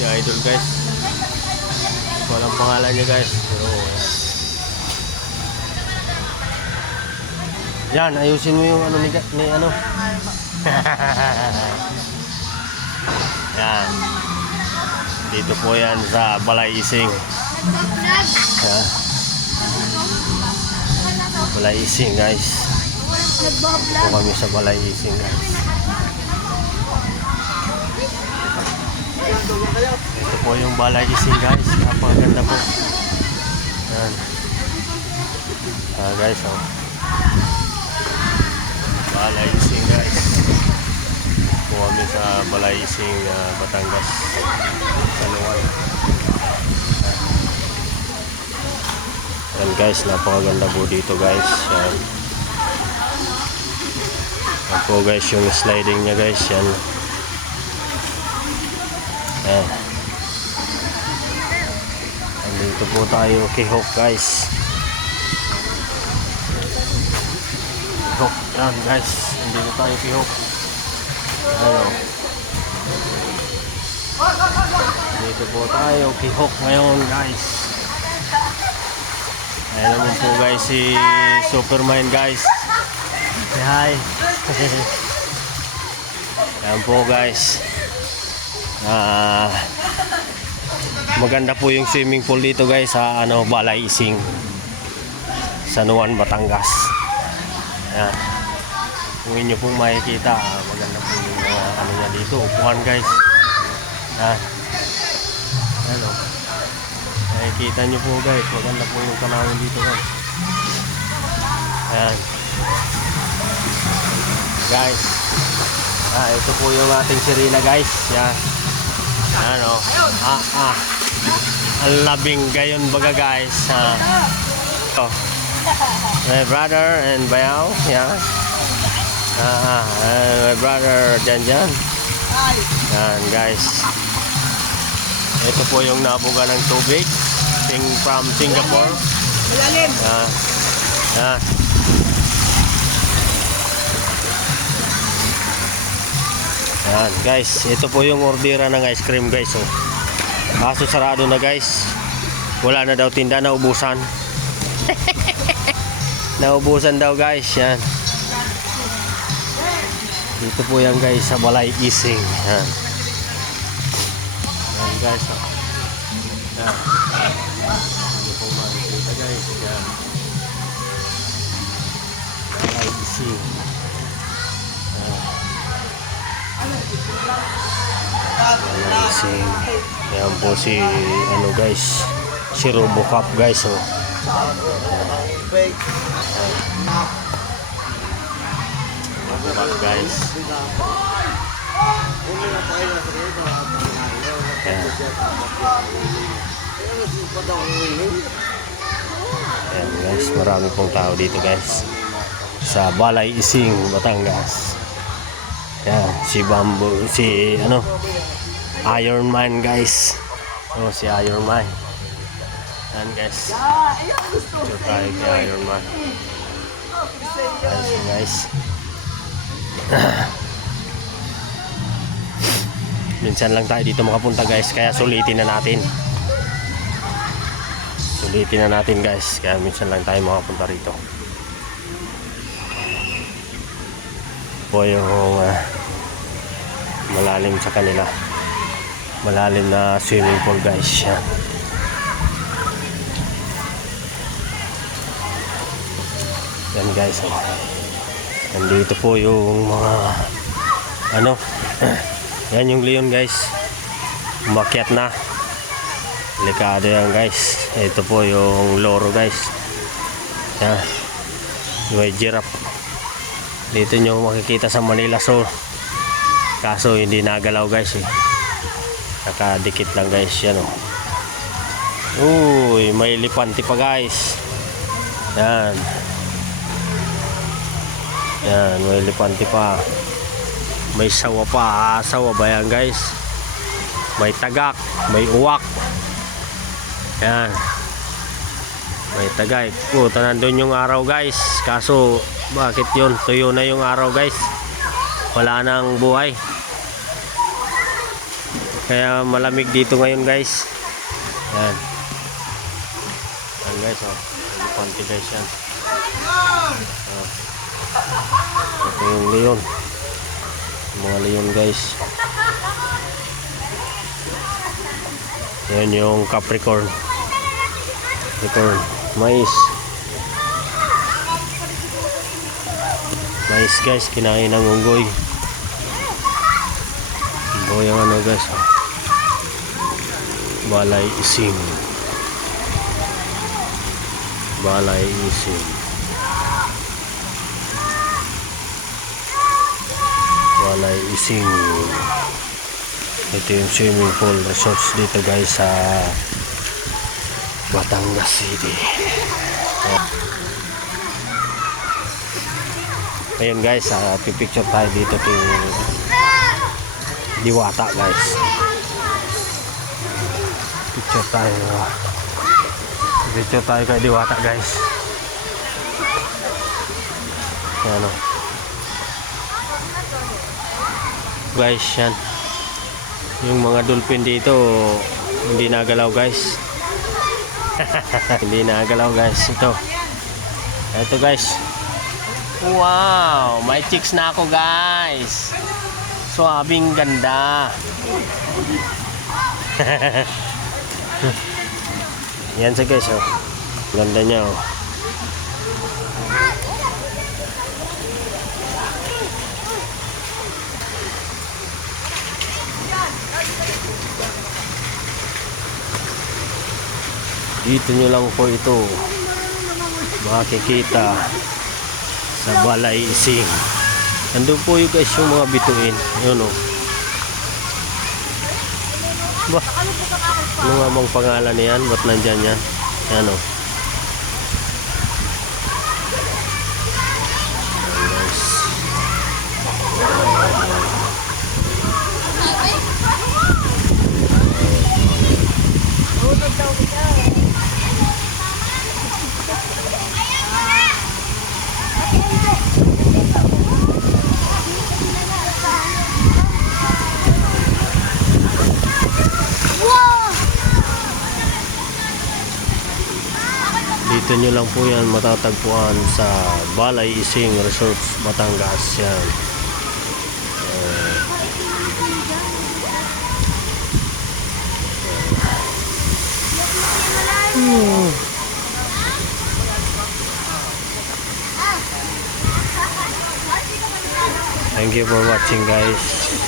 Si Idol guys. Walang pangalan niya guys. Pero yan, ayusin mo yung ano ni ano. Yan. Dito po yan sa Balay Ising. Balay Ising guys. Dito kami sa Balay Ising guys. Ito po yung Balay Ising guys. Napakaganda po. Yan. Guys, oh. Balay Ising guys. Po kami sa Balay Ising, Batangas, Sanuan. Yan guys, napakaganda po dito guys. Yan. Yan po guys yung sliding nya guys. Yan. Yan. Dito po tayo kay Hook guys. Hook. Yan guys, dito tayo kay Hook. Ano? Dito po tayo kay Hook ngayon guys. Ayan naman po guys si Superman guys. Say hi. Ayan po guys. Maganda po yung swimming pool dito guys sa ano, Balay Ising, Sanuan, Batangas. Ayan. Kung inyo pong makikita, maganda po yung ano niya dito, upuan guys. Ayan. Ayan o. Nakikita nyo po guys, maganda po yung tanawin dito guys. Ayan. Guys. Ito po yung ating sirena guys. Ayan. Ayan o. Ang labing gayon baga guys. My brother and Bayaw. Ayan. My brother Janjan. Ayan guys. Ito po yung nabuga ng tubig from Singapore. Ayan guys, ito po yung ordera ng ice cream guys. Oh. Kaso sarado na guys. Wala na daw tinda, naubusan. Naubusan daw guys. Yan. Dito po yan guys sa Balay Ising. Yan. Yan guys. Oh. Yan. Ano pong makikita guys. Yan. Balay Ising. Yan. Balay Ising. Yan po si ano guys, si Robocop guys. Oh. Robocop guys. Yan. Yan guys, marami pong tao dito guys sa Balay Ising, Batangas. Yan, si Bamboo, si ano, Iron Man guys. Oh, si Iron Man. Yan guys. Ito tayo kay Iron Man. Guys. Minsan lang tayo dito makapunta guys, kaya sulitin na natin. Sulitin na natin guys, kaya minsan lang tayo makapunta rito. Po yung malalim sa kanila, malalim na swimming pool guys. Yan. Yan guys. Nandito po yung mga ano, yan yung leon guys, umakyat na. Delikado yan guys. Ito po yung loro guys. Yan, yung giraffe. Dito nyo makikita sa Manila Zoo. Kaso hindi nagalaw guys eh. Nakadikit lang guys. Yan o. Uy, may elefante pa guys. Yan. Yan, may elefante pa. May sawa pa. Sawa ba yan guys? May tagak. May uwak. Yan. May tagay. Puta, nandun yung araw guys. Kaso bakit yun? Tuyo na yung araw guys. Wala nang buhay. Kaya malamig dito ngayon guys. Yan. Yan guys, oh. Elefante guys yan. Oh. Ito yung leon. Mga leon guys. Yan yung Capricorn. Capricorn. Mais. Mais guys, kinain ng unggoy. Unggoy yung ano guys, oh. Balay ising. Balay ising. Balay ising. Ito yung swimming pool resorts dito guys sa Batangas City. Ayun guys, pipicture tayo dito kay Diwata guys. Picture tayo kay Diwata guys. Yan o. Guys, yan. Yung mga dolphin dito hindi nagalaw guys. Hindi nagalaw guys. Ito guys. Wow, may chicks na ako guys. Swabing ganda. Yan siya guys, oh. Ganda niya, oh. Dito nyo lang po ito makikita sa Balay Ising. Nandun po yung guys yung mga bituin. Yun, oh. Ba? Ano nga bang pangalan niyan? Ba't nandyan yan? Yan, oh. Yan, guys. Dito nyo lang po yan matatagpuan sa Balay Ising Resorts, Batangas yan. Thank you for watching guys.